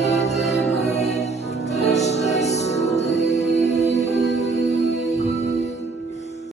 Father.